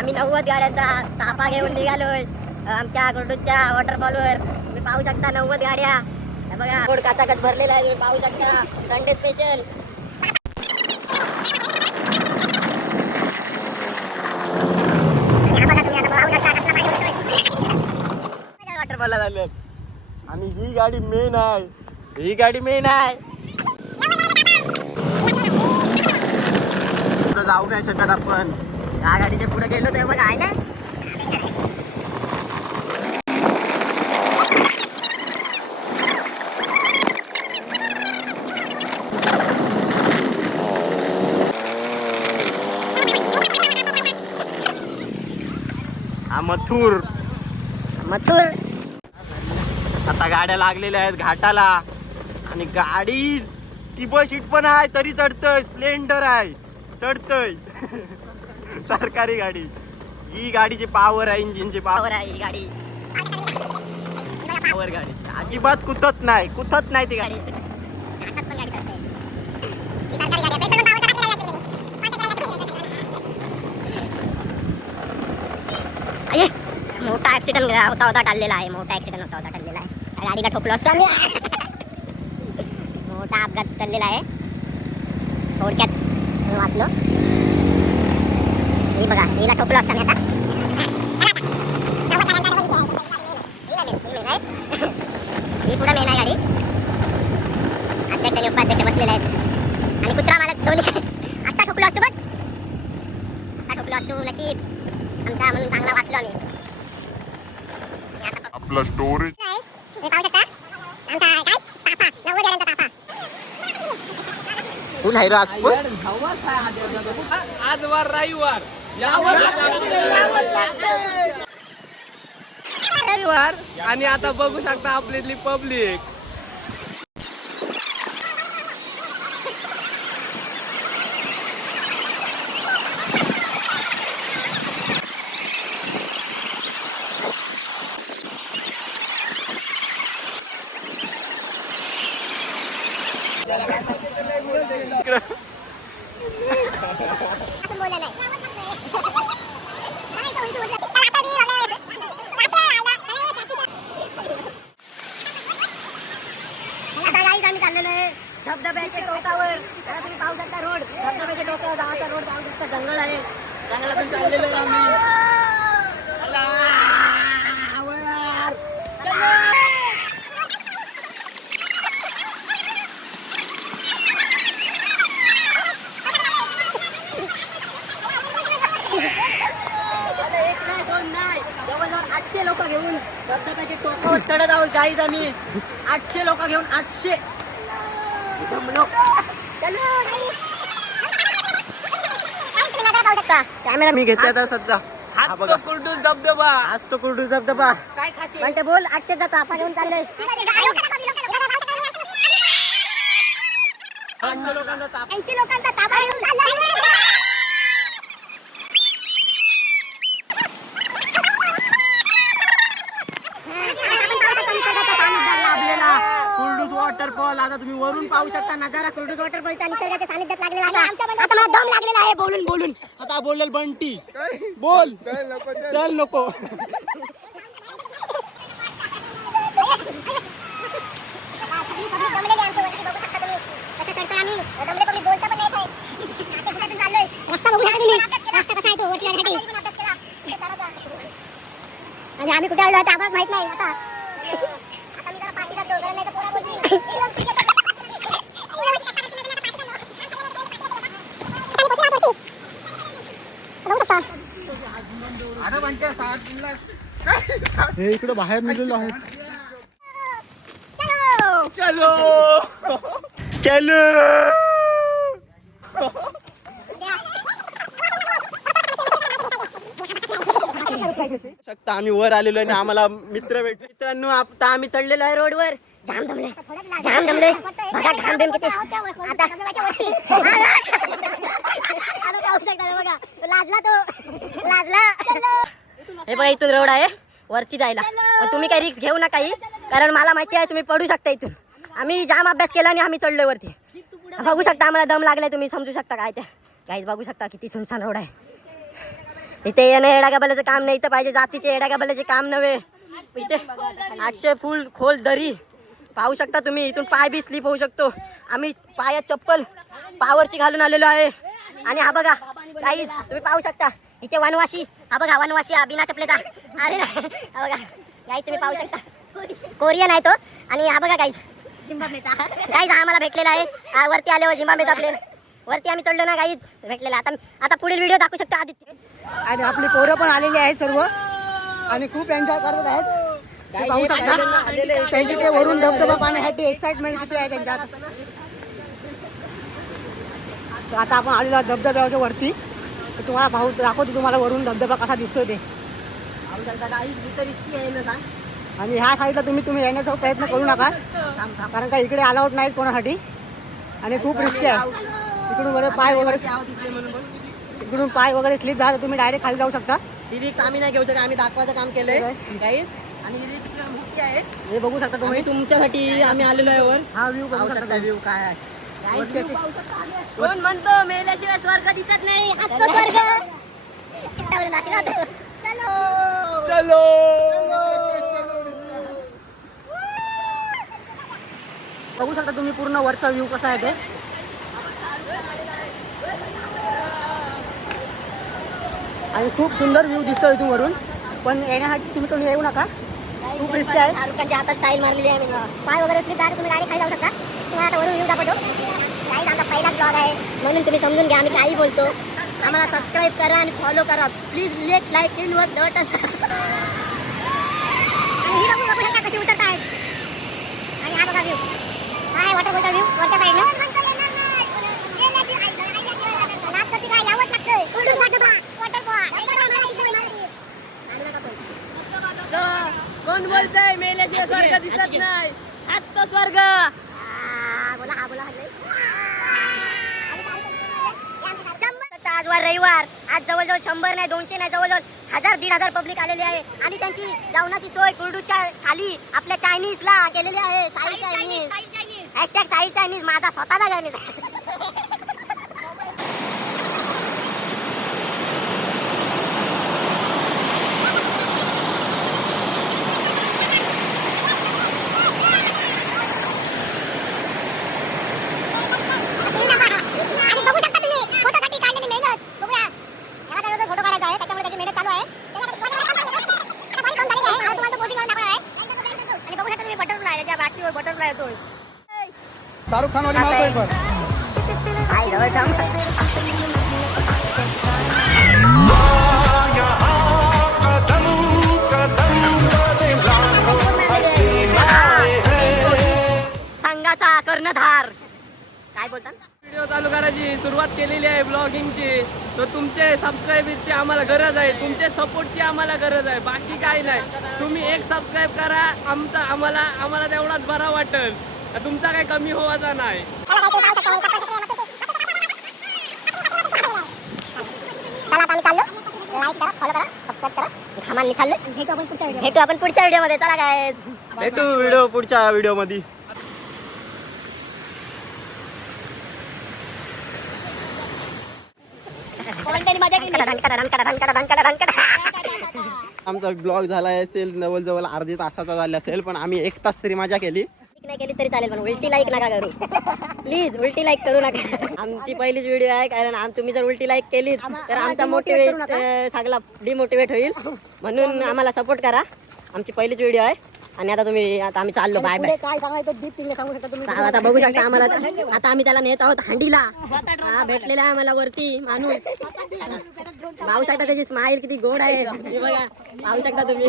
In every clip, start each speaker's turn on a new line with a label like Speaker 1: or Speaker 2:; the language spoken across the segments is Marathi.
Speaker 1: आम्ही नव्वद गाड्यांचा ताफा घेऊन निघालोय. आमच्या गुरडूच्या वॉटरफॉलवर तुम्ही पाहू शकता नव्वद गाड्या. हे बघा. रोड काचाकच भरलेला आहे. तुम्ही पाहू शकता. संडे स्पेशल
Speaker 2: वॉटरफॉलला झालं आणि ही गाडी मेन आहे. ही गाडी मेन आहे. जाऊ नाही शकत आपण.
Speaker 1: या गाडीच्या पुढे गेलो बघा आहे ना?
Speaker 2: मथुर.
Speaker 1: मथुर?
Speaker 2: आता गाड्या लागलेल्या आहेत घाटाला. आणि गाडी टिबल सीट पण आहे तरी चढतय. स्प्लेंडर आहे. चढतय. सरकारी गाडी. ही गाडीची पावर आहे इंजिनची
Speaker 1: पावर
Speaker 2: पावर
Speaker 1: आहे ही गाडी.
Speaker 2: पावर गाडीची अजिबात कुथत नाही. कुथत नाही ती गाडी.
Speaker 1: अये मोठा ऍक्सिडेंट होता होता टाळलेला आहे. मोठा ऍक्सिडेंट होता होता टाळलेला आहे. गाडीला ठोकलो असतो आम्ही. मोठा अपघात चाललेला आहे. थोडक्यात वाचलो. बघा हिला ठोकलो असतो मी आता. ही पुढे मेन आहे गाडी. अध्यक्ष आणि उपाध्यक्ष बसलेले आहेत. आणि कुत्रा मला दोन्ही आत्ता ठोकलो असतो बघ. आत्ता ठोकलो असतो नशीब. आमचा म्हणून चांगला वाचलो आम्ही. आणि आता
Speaker 3: आपला स्टोरेज
Speaker 1: पाहू शकता. आमचा काय? नव्वद जणांचा
Speaker 2: आहे आज
Speaker 4: वार रविवार. आणि आता बघू शकता आपली पब्लिक
Speaker 1: धबधब्याच्या टोकावर आता तुम्ही पाहू शकता रोड धबधब्याच्या टोकावर जायचा रोड पाहू शकता जंगल आहे. जंगलातून चाललेलो आम्ही. आठशे लोक घेऊन धबधब्याच्या टोकावर चढत आहोत गाईज आम्ही आठशे लोक घेऊन आठशे. कॅमेरा
Speaker 2: मी घेतला आता सध्या. हा बघा.
Speaker 4: कुर्डूस धबधबा.
Speaker 2: आज तो कुर्डू धबधबा.
Speaker 1: म्हणते बोल आठशे जातो आपण घेऊन चाललोय.
Speaker 2: आठशे लोकांचा ताप
Speaker 1: ऐंशी लोकांचा ताबा घेऊन चाललोय.
Speaker 2: वॉटरफॉल आता तुम्ही वरून पाहू शकता नजारा.
Speaker 1: कुर्डूस वॉटरफॉलच्या निसर्गाच्या सानिध्यात लागलेला आहे. आता मला दम लागलेला आहे. बोलून बोलून.
Speaker 2: आता बोलेल बंटी. बोल. चल नको
Speaker 1: आम्ही कुठे आलो आता आम्हाला माहीत नाही. आता आता मी जरा पाठी जातो जरा नाही तर पोरा बोलतील. बघू शकता.
Speaker 2: हे इकडे बाहेर निघलेलो आहे
Speaker 4: चलो.
Speaker 2: चलो. शकता आम्ही वर आलेलो आहे आणि आम्हाला मित्र भेट मित्रांनो आता आम्ही चढलेलो आहे रोडवर.
Speaker 1: जाम दमले. जाम दमले. बघा घाम बिम किती आता आता पाहू शकता बघा तो लाजला तो लाजला हे बघा इथून रोड आहे. वरती जायला. पण तुम्ही काही रिक्स घेऊ नका ही. कारण मला माहिती आहे तुम्ही पडू शकता इथून. आम्ही जाम अभ्यास केला आणि आम्ही चढलोय वरती. बघू शकता आम्हाला दम लागलाय तुम्ही समजू शकता काय ते काहीच बघू शकता किती सुनसान रोड आहे. इथे येणं येडागाबालाचं काम नाही इथं पाहिजे जातीचे येडागाबालाचे काम नव्हे. इथे आठशे फुल खोल दरी. पाहू शकता तुम्ही इथून पाय बी स्लिप होऊ शकतो. आम्ही पायात चप्पल पावरची घालून आलेलो आहे. आणि हा बघा काहीच तुम्ही पाहू शकता इथे वनवासी. हा बघा वनवाशी हा बिना चपलेचा. अरे हा बघा. काही तुम्ही पाहू शकता. कोरियन आहे तो. आणि हा बघा काहीच काहीच आम्हाला भेटलेला आहे. हा, वरती आल्यावर झिम्बाब्वेत आपले वरती आम्ही चढलो ना काहीच भेटलेला. आता आता पुढील व्हिडिओ दाखवू शकता आदित्य. आणि आपली पोरं पण आलेली आहेत सर्व. आणि खूप एन्जॉय करत आहेत. पाहू शकता. त्यांची ते वरून धबधबा पाहण्यासाठी एक्साइटमेंट किती आहे त्यांच्यात. तर आता आपण आलेलो आहोत धबधब्याच्या वरती. तुम्हाला भाऊ दाखवतो तुम्हाला वरून धबधबा कसा दिसतोय ते. आणि ह्या साईडला तुम्ही तुम्ही येण्याचा प्रयत्न करू नका. कारण का इकडे अलाउड नाहीत कोणासाठी. आणि खूप रिस्की आहे. इकडून वगैरे पाय वगैरे इकडून पाय वगैरे स्लिप झाला तर तुम्ही डायरेक्ट खाली जाऊ शकता.
Speaker 5: ही रिक्स आम्ही नाही घेऊ शकत आम्ही दाखवायचं काम केलंय गाईज आणि ही रिक्स मोठी आहे.
Speaker 1: हे बघू शकता तुम्ही.
Speaker 5: तुमच्यासाठी आम्ही आलेलो आहे वर.
Speaker 1: हा व्ह्यू
Speaker 5: पाहू
Speaker 1: बघू
Speaker 5: शकता व्ह्यू काय आहे. वरती अशी-
Speaker 2: कोण म्हणतो मेल्याशिवाय स्वर्ग दिसत नाही स्वर्ग. नाचला.
Speaker 4: चलो.
Speaker 1: बघू शकता तुम्ही पूर्ण वरचा व्ह्यू कसा आहे ते. आणि खूप सुंदर व्ह्यू दिसतो इथून वरून. पण येण्यासाठी तुम्ही कोणी येऊ नका. खूप रिस्क आहे.
Speaker 2: शाहरुख आता स्टाईल मारलेली आहे मी. पाय वगैरे असली तर तुम्ही गाडी खाली जाऊ शकता. तुम्हाला आता वरून येऊ दाखवतो. काही आमचा पहिलाच ब्लॉग आहे. म्हणून तुम्ही समजून घ्या आम्ही काही बोलतो.
Speaker 1: आम्हाला सबस्क्राईब करा आणि फॉलो करा. प्लीज लेट लाईक इन वर बटन
Speaker 2: आणि कशी उतरत आहेत आणि हा बघा व्ह्यू हा आहे वॉटरफॉलचा व्ह्यू वरच्या साईडनं
Speaker 4: कोण बोलतय मेल्याशिवाय दिसत नाही. स्वर्ग.
Speaker 2: बोला हा बोला
Speaker 1: आता आजवार रविवार. आज जवळजवळ शंभर नाही दोनशे नाही जवळजवळ हजार दीड हजार पब्लिक आलेली आहे. आणि त्यांची जेवणाची सोय कुर्डूच्या खाली आपल्या चायनीजला केलेली आहे. Sai Chinese hashtag Sai Chinese माझा स्वतःचा चायनीज
Speaker 2: आणि बघू शकता तुम्ही फोटोसाठी काढलेली मेहनत बघूया ह्याला काय फोटो काढायचा आहे त्याच्यामुळे त्याची मेहनत चालू आहे आता बाई कोण झालेली आहे आता तुम्हाला तो बोटिंग लावून दाखवणार आहे
Speaker 1: आणि बघू शकता तुम्ही त्याच्या बाकीवर बटरफ्लाय येतोय.
Speaker 5: शाहरुख खान वाली मारतोय पण.
Speaker 1: आई जवळ जाऊन काय बोलतात?
Speaker 4: व्हिडिओ चालू करायची सुरुवात केलेली आहे ब्लॉगिंगची तर तुमचे सबस्क्राईबची आम्हाला गरज आहे. तुमचे सपोर्टची आम्हाला गरज आहे. बाकी काही नाही. तुम्ही एक सबस्क्राईब करा. आमचा आम्हाला आम्हाला तेवढाच बरा वाटेल. तुमचा काही कमी व्हायचा नाही.
Speaker 2: चला आता आम्ही चाललो. लाईक करा फॉलो करा सबस्क्राईब करा. खामान निघालो भेटू आपण पुढच्या व्हिडिओमध्ये चला काय
Speaker 6: भेटू व्हिडिओ पुढच्या व्हिडिओमध्ये
Speaker 2: मजा केली
Speaker 6: आमचा ब्लॉग झाला असेल जवळजवळ अर्धी तासाचा झाला असेल पण आम्ही एक तास तरी मजा केली.
Speaker 1: नाही केली तरी चालेल पण उलटी लाईक नका करू. प्लीज उलटी लाईक करू नका. आमची पहिलीच व्हिडिओ आहे कारण आम तुम्ही जर उलटी लाईक केली तर आमचा मोटिवेट सगळा डिमोटिवेट होईल. म्हणून आम्हाला सपोर्ट करा. आमची पहिलीच व्हिडिओ आहे. आणि आता तुम्ही आता आम्ही चाललो बाय बाय
Speaker 5: काय सांगायचं दीप पिंगले सांगू शकता तुम्ही.
Speaker 1: आता बघू शकता आम्हाला आता आम्ही त्याला नेत आहोत हंडीला. हा भेटलेला आहे आम्हाला वरती माणूस. पाहू शकता त्याची स्माईल किती गोड आहे. हे बघा पाहू शकता तुम्ही.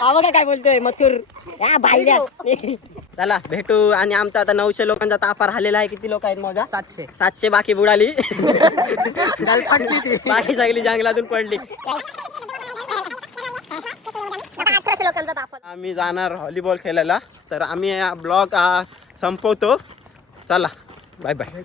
Speaker 1: बघा काय बोलतोय मथुर. या बायल्या
Speaker 6: चला भेटू. आणि आमचा आता नऊशे लोकांचा ताफा राहिलेला आहे. किती लोक आहेत मग
Speaker 5: सातशे.
Speaker 6: सातशे बाकी बुडाली. बाकी सगळी जंगलातून पडली.
Speaker 2: बऱ्याच लोकांचा ताफा
Speaker 6: आम्ही जाणार व्हॉलीबॉल खेळायला. तर आम्ही ब्लॉग संपवतो. चला. Bye bye.